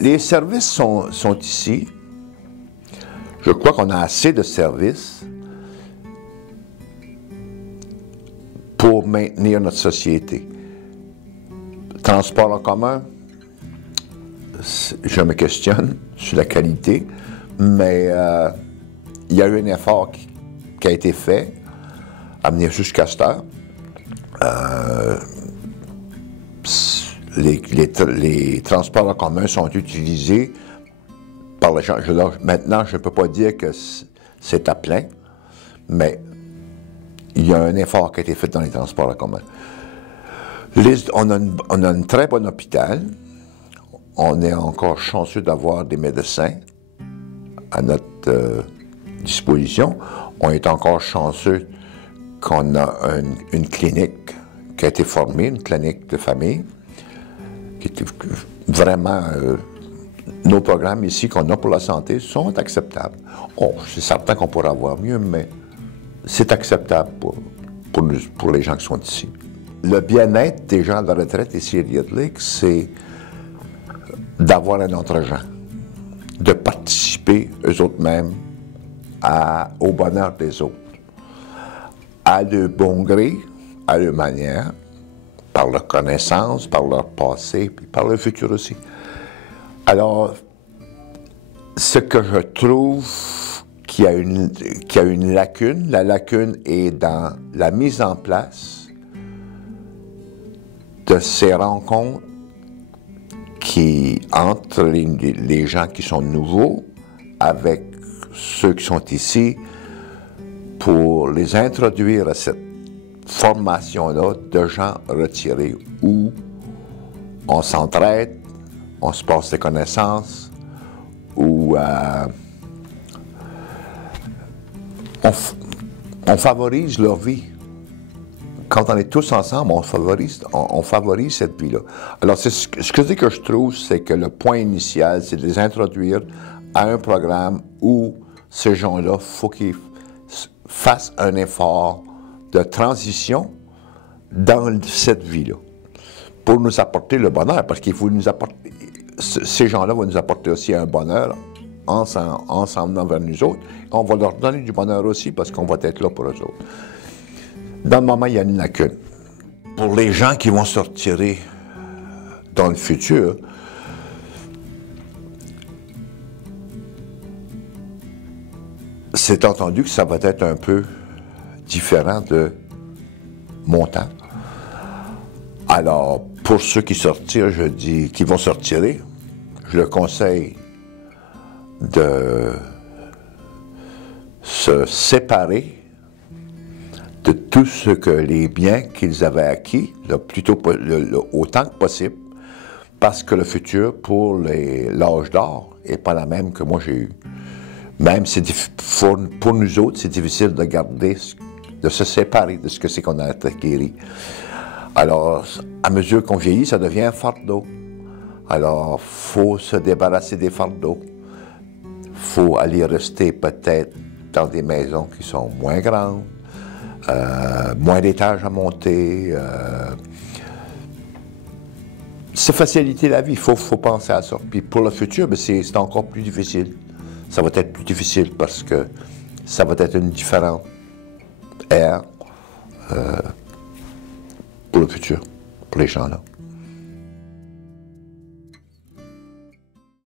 les services sont ici. Je crois qu'on a assez de services pour maintenir notre société. Transport en commun, je me questionne sur la qualité, mais il y a eu un effort qui a été fait à venir jusqu'à cette heure. Les transports en commun sont utilisés par les gens. Maintenant, je ne peux pas dire que c'est à plein, mais il y a un effort qui a été fait dans les transports en commun. On a un très bon hôpital. On est encore chanceux d'avoir des médecins à notre disposition. On est encore chanceux qu'on a une clinique qui a été formée, une clinique de famille, qui était vraiment... nos programmes ici qu'on a pour la santé sont acceptables. Oh, c'est certain qu'on pourrait avoir mieux, mais c'est acceptable pour les gens qui sont ici. Le bien-être des gens de la retraite ici à Elliott Lake, c'est d'avoir un autre gens, de participer eux autres mêmes au bonheur des autres, à leur bon gré, à leur manière, par leur connaissance, par leur passé, puis par leur futur aussi. Alors, ce que je trouve qu'il y a une lacune, la lacune est dans la mise en place de ces rencontres entre les gens qui sont nouveaux avec ceux qui sont ici pour les introduire à cette formation-là de gens retirés où on s'entraide, on se passe des connaissances, où on favorise leur vie. Quand on est tous ensemble, on favorise cette vie-là. Alors, ce que je trouve, c'est que le point initial, c'est de les introduire à un programme où ces gens-là, il faut qu'ils fassent un effort de transition dans cette vie-là pour nous apporter le bonheur, parce qu'il faut nous apporter... Ces gens-là vont nous apporter aussi un bonheur en s'en venant vers nous autres. On va leur donner du bonheur aussi parce qu'on va être là pour eux autres. Dans le moment, il y a une lacune. Pour les gens qui vont se retirer dans le futur, c'est entendu que ça va être un peu différent de mon temps. Alors, pour ceux qui se retirent, je dis qui vont se retirer, je leur conseille de se séparer de tout ce que les biens qu'ils avaient acquis, autant que possible, parce que le futur pour l'âge d'or n'est pas la même que moi j'ai eu. Même pour nous autres, c'est difficile de garder, de se séparer de ce que c'est qu'on a acquis. Alors, à mesure qu'on vieillit, ça devient un fardeau. Alors, il faut se débarrasser des fardeaux. Il faut aller rester peut-être dans des maisons qui sont moins grandes, moins d'étages à monter. C'est faciliter la vie, il faut penser à ça. Puis pour le futur, c'est encore plus difficile. Ça va être plus difficile parce que ça va être une différente ère pour le futur, pour les gens-là.